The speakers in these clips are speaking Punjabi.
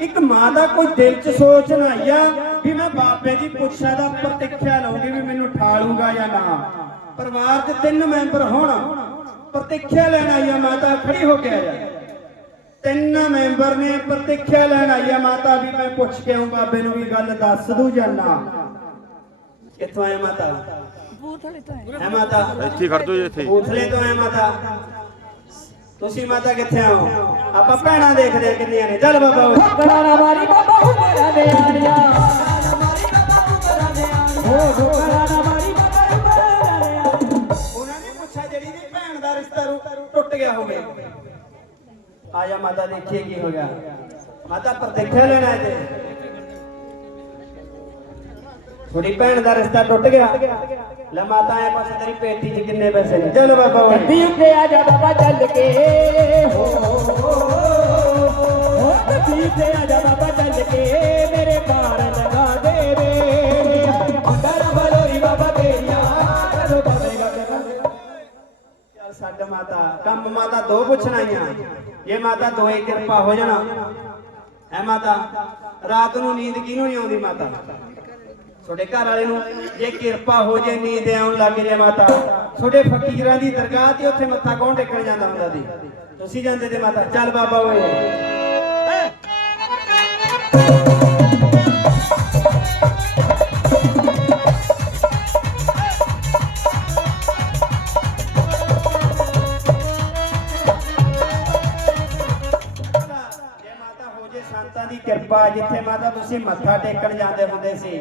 ਇੱਕ ਮਾਂ ਦਾ ਕੋਈ ਦਿਲ 'ਚ ਸੋਚ ਨਾ ਆਈਆ ਵੀ ਮੈਂ ਬਾਬੇ ਦੀ ਪੁੱਛਾ ਦਾ ਪ੍ਰਤੀਖਿਆ ਲਊਂਗੀ ਵੀ ਮੈਨੂੰ ਠਾਲੂਗਾ ਜਾਂ ਨਾ। ਪਰਿਵਾਰ 'ਚ ਤਿੰਨ ਮੈਂਬਰ ਹੋਣ ਪ੍ਰਤੀਖਿਆ ਲੈਣ ਆਈਆ ਮਾਤਾ ਖੜੀ ਹੋ ਕੇ ਆਇਆ। ਤਿੰਨ ਮੈਂਬਰ ਨੇ ਪ੍ਰਤੀਖਿਆ ਲੈਣ ਆਈਆ ਮਾਤਾ ਵੀ ਮੈਂ ਪੁੱਛ ਕੇ ਆਉਂ ਬਾਬੇ ਨੂੰ ਵੀ ਗੱਲ ਦੱਸ ਦੂ ਜਾਂ ਨਾ। ਕਿੱਥੋਂ ਆਇਆ ਮਾਤਾ? ਬੂਥਲੇ ਤੋਂ ਹੈ ਹੈ ਮਾਤਾ? ਇੱਥੇ ਖੜ ਜਾਓ ਜੀ ਇੱਥੇ ਉਥਲੇ ਤੋਂ ਆਏ ਮਾਤਾ? ਤੁਸੀਂ ਮਾਤਾ ਕਿੱਥੇ ਆਓ ਆਪਾਂ ਭੈਣਾਂ ਦੇਖਦੇ ਆ ਕਿੰਨੀਆਂ ਨੇ। ਚੱਲ ਬਾਬਾ ਓਏ। ਕਰਾਰਾ ਮਾਰੀ ਬਾਬਾ ਦੇ ਹੋ ਮਾਰੀ ਬਾਬਾ ਉਮਰਾਂ ਦੇ ਉਹਨਾਂ ਨੇ ਪੁੱਛਿਆ ਜਿਹੜੀ ਦੀ ਭੈਣ ਦਾ ਰਿਸ਼ਤਾ ਰੂ- ਟੁੱਟ ਗਿਆ ਹੋਵੇ। ਆ ਜਾ ਮਾਤਾ ਦੇਖੀਏ ਕੀ ਹੋ ਗਿਆ। ਮਾਤਾ ਪ੍ਰਤੀਖਿਆ ਲੈਣਾ ਤੇ ਥੋੜੀ ਭੈਣ ਦਾ ਰਿਸ਼ਤਾ ਟੁੱਟ ਗਿਆ। ਲੈ ਮਾਤਾ ਐ ਪਾਸੇ ਤੇਰੀ ਪੇਟੀ 'ਚ ਕਿੰਨੇ ਪੈਸੇ ਨੇ। ਚੱਲ ਬਾਬਾ ਗੱਡੀ ਉੱਤੇ ਆ ਜਾ ਬਾਬਾ ਚੱਲ ਕੇ। ਹੋ ਹੋ ਗੱਡੀ ਉੱਤੇ ਆ ਜਾ ਬਾਬਾ ਚੱਲ ਕੇ। ਮੇਰੇ ਪਾਰ ਲਗਾ ਦੇ ਵੇ ਅੰਦਰ ਬਲੋਰੀ ਬਾਬਾ ਤੇਰੀਆਂ। ਕਦੋਂ ਬਵੇਗਾ ਚੱਲ ਛੱਡ ਮਾਤਾ ਕੰਮ ਮਾਤਾ ਦੋ ਪੁੱਛਣਾਈਆਂ ਜੇ ਮਾਤਾ ਦੋਏ ਕਿਰਪਾ ਹੋ ਜਾਣਾ। ਐ ਮਾਤਾ ਰਾਤ ਨੂੰ ਨੀਂਦ ਕਿਹਨੂੰ ਨਹੀਂ ਆਉਂਦੀ ਮਾਤਾ? ਤੁਹਾਡੇ ਘਰ ਵਾਲੇ ਨੂੰ ਜੇ ਕਿਰਪਾ ਹੋ ਜੇ, ਨੀਂਦ ਆਉਣ ਲੱਗ ਜੇ ਮਾਤਾ। ਤੁਹਾਡੇ ਫਕੀਰਾਂ ਦੀ ਦਰਗਾਹ ਤੇ ਉੱਥੇ ਮੱਥਾ ਕੌਣ ਟੇਕਣ ਜਾਂਦਾ ਹੁੰਦਾ ਸੀ? ਤੁਸੀਂ ਜਾਂਦੇ ਤੇ ਮਾਤਾ, ਚੱਲ ਬਾਬਾ ਓਏ। ਸੰਤਾਂ ਦੀ ਕਿਰਪਾ, ਜਿੱਥੇ ਮਾਤਾ ਤੁਸੀਂ ਮੱਥਾ ਟੇਕਣ ਜਾਂਦੇ ਹੁੰਦੇ ਸੀ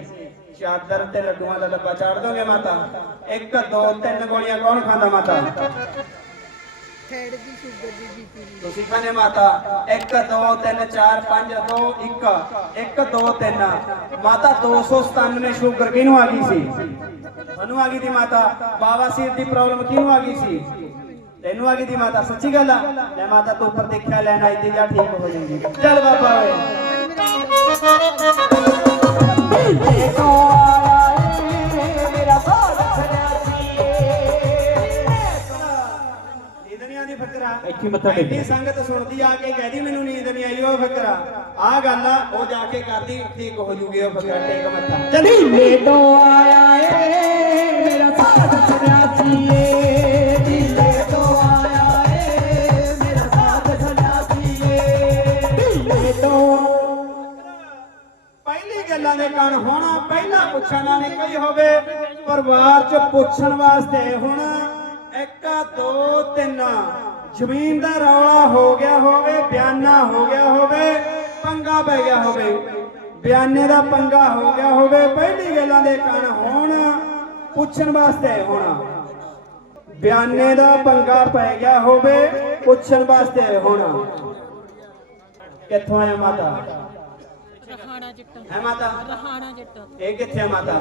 ਚਾਦਰ ਤੇ ਲੱਡੂਆਂ ਦਾ ਡੱਬਾ ਚਾੜ ਦੋਗੇ ਮਾਤਾ? ਇੱਕ ਦੋ ਤਿੰਨ ਗੋਲੀਆਂ ਕੌਣ ਖਾਂਦਾ ਮਾਤਾ? ਤੁਸੀਂ ਕਹਿੰਦੇ ਮਾਤਾ? 1 2 3 4 5 2 1 1 2 3 ਮਾਤਾ 297 ਸ਼ੂਗਰ ਕਿਹਨੂੰ ਆ ਗਈ ਸੀ? ਤੁਹਾਨੂੰ ਆ ਗਈ ਦੀ ਮਾਤਾ। ਬਾਬਾ ਸੀਰ ਦੀ ਪ੍ਰੋਬਲਮ ਕਿਹਨੂੰ ਆ ਗਈ ਸੀ? ਤੈਨੂੰ ਆ ਗਈ ਦੀ ਮਾਤਾ ਸੱਚੀ ਗੱਲ ਆ? ਲੈ ਮਾਤਾ ਤੂੰ ਉੱਪਰ ਦੇਖਿਆ ਲੈਣ ਆਈ ਤੇ ਜਾ ਠੀਕ ਹੋ ਜਾਏਗੀ। ਚੱਲ ਬਾਬਾ ਓਏ। ਦੇਖੋ ਆਇਆ ਇੱਥੇ ਮੱਥਾ ਟੇਕ। ਇੰਨੀ ਸੰਗਤ ਸੁਣਦੀ ਆ ਕੇ ਕਹਦੀ ਮੈਨੂੰ ਨੀਂਦ ਨਹੀਂ ਆਈ ਉਹ ਫਕਰਾ। ਆ ਗੱਲ ਆ ਉਹ ਜਾ ਕੇ ਕਰਦੀ ਠੀਕ ਹੋ ਜੂਗੀ ਉਹ ਫਕਰਾ ਟੇਕ ਮੱਥਾ। ਚੱਲੀ। ਤੋਂ ਆਇਆ ਏ ਮੇਰਾ ਏ ਆਇਆ ਏ ਏ ਪਹਿਲੀ ਗੱਲਾਂ ਦੇ ਕਣ ਹੋਣਾ ਪਹਿਲਾ ਪੁੱਛਣਾ ਨੇ ਕਈ ਹੋਵੇ ਪਰਿਵਾਰ ਚ ਪੁੱਛਣ ਵਾਸਤੇ ਹੁਣ 1 2 3 ਜ਼ਮੀਨ ਦਾ ਰੌਲਾ ਹੋ ਗਿਆ ਹੋਵੇ ਬਿਆਨਾ ਹੋ ਗਿਆ ਹੋਵੇ ਪੰਗਾ ਪੈ ਗਿਆ ਹੋਵੇ। ਬਿਆਨੇ ਦਾ ਪੰਗਾ ਹੋ ਗਿਆ ਹੋਵੇ ਪਹਿਲੀ ਗੱਲਾਂ ਦੇ ਕਣ ਹੋਣ ਪੁੱਛਣ ਵਾਸਤੇ ਹੋਣਾ। ਬਿਆਨੇ ਦਾ ਪੰਗਾ ਪੈ ਗਿਆ ਹੋਵੇ ਪੁੱਛਣ ਵਾਸਤੇ ਹੋਣਾ। ਕਿੱਥੋਂ ਆਇਆ ਮਾਤਾ? ਰਹਾਣਾ ਹੈ ਮਾਤਾ? ਰਹਾਣਾ ਚਿੱਟਾ ਇਹ ਕਿੱਥੇ ਆ ਮਾਤਾ?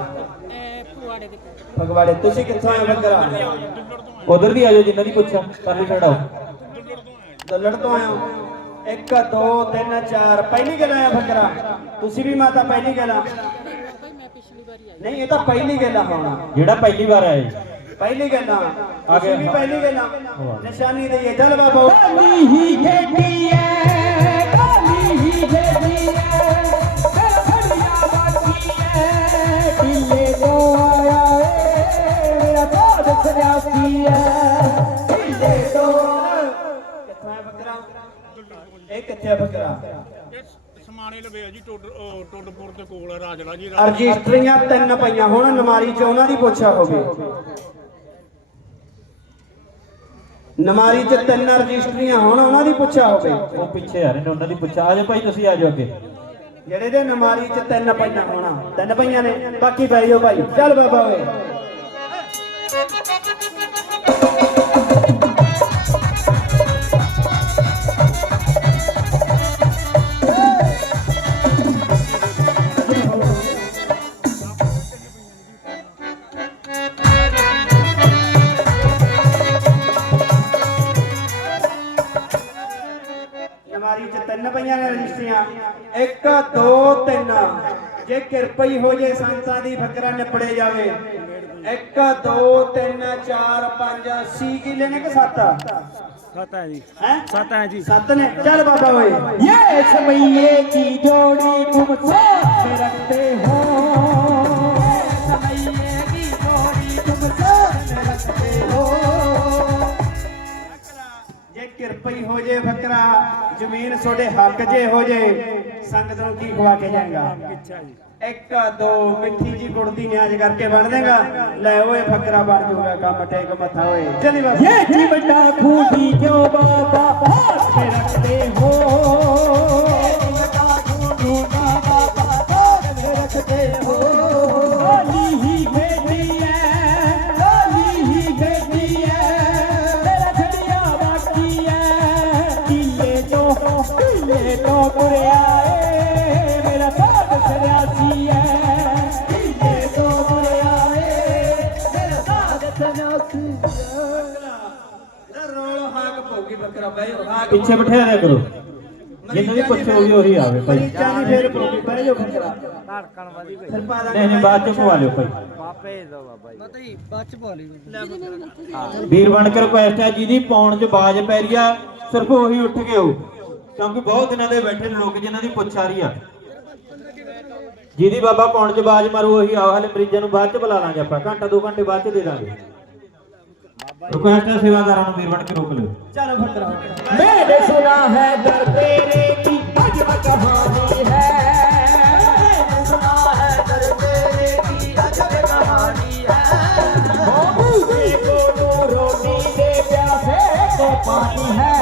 ਇਹ ਪੁਆੜੇ ਦੇ ਫਗਵਾੜੇ ਤੁਸੀਂ ਕਿੱਥੋਂ ਆਏ ਬੱਕਰਾ ਉਧਰ ਦੀ ਆਜੋ ਜਿੰਨਾਂ ਦੀ ਪੁੱਛਾਂ ਪਰਲੀ ਛੜਾਓ ਦੱਲੜ ਤੋਂ ਹੋ 1 2 3 4 ਪਹਿਲੀ ਗੱਲ ਆਇਆ ਬੱਕਰਾ। ਤੁਸੀਂ ਵੀ ਮਾਤਾ ਪਹਿਲੀ ਗੱਲ ਆ। ਨਹੀਂ ਇਹ ਤਾਂ ਪਹਿਲੀ ਗੱਲ ਆ ਹੋਣਾ। ਜਿਹੜਾ ਪਹਿਲੀ ਵਾਰ ਆਇਆ ਪਹਿਲੀ ਗੱਲ ਆ। ਤੁਸੀਂ। ਵੀ ਪਹਿਲੀ ਗੱਲ ਆ। ਨਿਸ਼ਾਨੀ ਚੱਲ ਬਾਬਾ ਕਾਲੀ ਹੀ ਖੇਡੀ ਐ ਕਾਲੀ ਹੀ ਖੇਡੀ ਐ। ਬੱਕਰਾ? ਸਮਾਣੇ ਲਵੇ ਆ ਜੀ ਟੋਡ ਅਹ ਟੋਡਪੁਰ ਦੇ ਕੋਲ ਆ ਰਾਜਲਾ ਜੀ ਰਜਿਸਟਰੀਆਂ ਤਿੰਨ ਪਈਆਂ ਹੁਣ ਨਮਾਰੀ ਚ ਉਹਨਾਂ ਦੀ ਪੁੱਛਾ ਹੋਵੇ। ਨਮਾਰੀ ਚ ਤਿੰਨ ਰਜਿਸਟਰੀਆਂ ਹੁਣ ਉਹਨਾਂ ਦੀ ਪੁੱਛਾ ਹੋਵੇ। ਉਹ ਪਿੱਛੇ ਆ ਰਹੇ ਨੇ ਉਹਨਾਂ ਦੀ ਪੁੱਛਾਂ। ਆਜੋ ਭਾਈ ਤੁਸੀਂ ਆਜੋ ਅੱਗੇ। ਜਿਹੜੇ ਦੇ ਨਮਾਰੀ ਚ ਤਿੰਨ ਪਈਆਂ ਹੋਣਾ ਤਿੰਨ ਪਈਆਂ ਨੇ ਬਾਕੀ ਬਹਿ ਜਾਓ ਭਾਈ। ਚੱਲ ਬਾਬਾ ਓਏ। ਸ਼ਾਦੀ ਚ ਤਿੰਨ ਪਈਆਂ ਨੇ ਰਜਿਸਟਰੀਆਂ। 1 2 3 ਜੇ ਕਿਰਪਈ ਹੋ ਜੇ ਸੰਤਾਂ ਦੀ ਫਕਰਾ ਨਿਪੜੇ ਜਾਵੇ। 1 2 3 4 5 80 ਕਿਲੇ ਨੇ ਕਿ 7 ਸੱਤ ਹੈ ਜੀ। ਸੱਤ ਹੈ ਜੀ। ਸੱਤ ਨੇ। ਚੱਲ ਬਾਬਾ ਹੋਏ ਇਹ ਸਮਈਏ ਕੀ ਜੋੜੀ ਤੁਮ ਸੋ ਰਖਤੇ ਹੋ ਜ਼ਮੀਨ ਤੁਹਾਡੇ ਹੱਕ ਜੇ ਹੋ ਜੇ, ਸੰਗਤ ਨੂੰ ਕੀ ਖਵਾ ਕੇ ਜਾਏਗਾ? ਇੱਕ, ਦੋ, ਮਿੱਠੀ ਜੀ ਗੁੜ ਦੀ ਨਿਆਜ ਕਰਕੇ ਬਣ ਦੇਗਾ। ਲੈ ਓਏ ਫਕਰਾ ਬਣ ਜੂਗਾ, ਕੰਮ ਟੇਕ ਮੱਥਾ ਓਏ। ਚਲੀ ਬਸ। ਇਹ ਜੀ ਵੱਡਾ ਖੂਦੀ ਕਿਉਂ ਬਾਬਾ ਪਾਸ ਤੇ ਰੱਖਦੇ ਹੋ। ਪਿੱਛੇ ਬਿਠਾ ਦਿਆ ਕਰੋ। ਜਿੰਨੇ ਵੀ ਪੁੱਛੇ ਹੋਈ ਉਹੀ ਆਵੇ ਭਾਈ। ਨਹੀਂ ਫੇਰ ਪੋਗੀ ਬਹਿ ਜਾਓ ਬੱਕਰਾ। ਧੜਕਣ ਨਹੀਂ ਬਾਅਦ ਚ ਪਵਾ ਲਿਓ ਭਾਈ। ਬਾਪੇ ਦੋ ਬਾਬਾ ਜੀ ਮਤਈ ਬਾਅਦ ਚ ਪਵਾ ਲਿਓ। ਵੀਰ ਬਣ ਕੇ ਰਿਕੁਐਸਟ ਹੈ ਜਿਹਦੀ ਪਾਉਣ ਚ ਬਾਜ ਪੈ ਰਹੀ ਸਿਰਫ ਉਹੀ ਉੱਠ ਕੇ ਆਓ ਕਿਉਂਕਿ ਬਹੁਤ ਦਿਨਾਂ ਦੇ ਬੈਠੇ ਨੇ ਲੋਕ ਜਿਨ੍ਹਾਂ ਦੀ ਪੁੱਛ ਆ ਰਹੀ ਆ ਜਿਹਦੀ ਬਾਬਾ ਪਾਉਣ 'ਚ ਬਾਜ ਮਾਰੂ ਉਹੀ ਆਓ ਹਲੇ ਮਰੀਜ਼ਾਂ ਨੂੰ ਬਾਅਦ 'ਚ ਬੁਲਾ ਲਾਂਗੇ ਆਪਾਂ ਘੰਟਾ ਦੋ ਘੰਟੇ ਬਾਅਦ 'ਚ ਦੇ ਦਾਂਗੇ ਰਿਕੁਐਸਟ ਹੈ ਸੇਵਾਦਾਰਾਂ ਨੂੰ ਵੀਰ ਬਣ ਕੇ ਰੋਕ ਲਿਓ ਚਲੋ ਬੱਕਰਾ मैंने सुना है दर तेरे की अजब कहानी है मैंने सुना है दर तेरे की अजब कहानी है भूखे को तो रोटी दे प्यासे को पानी है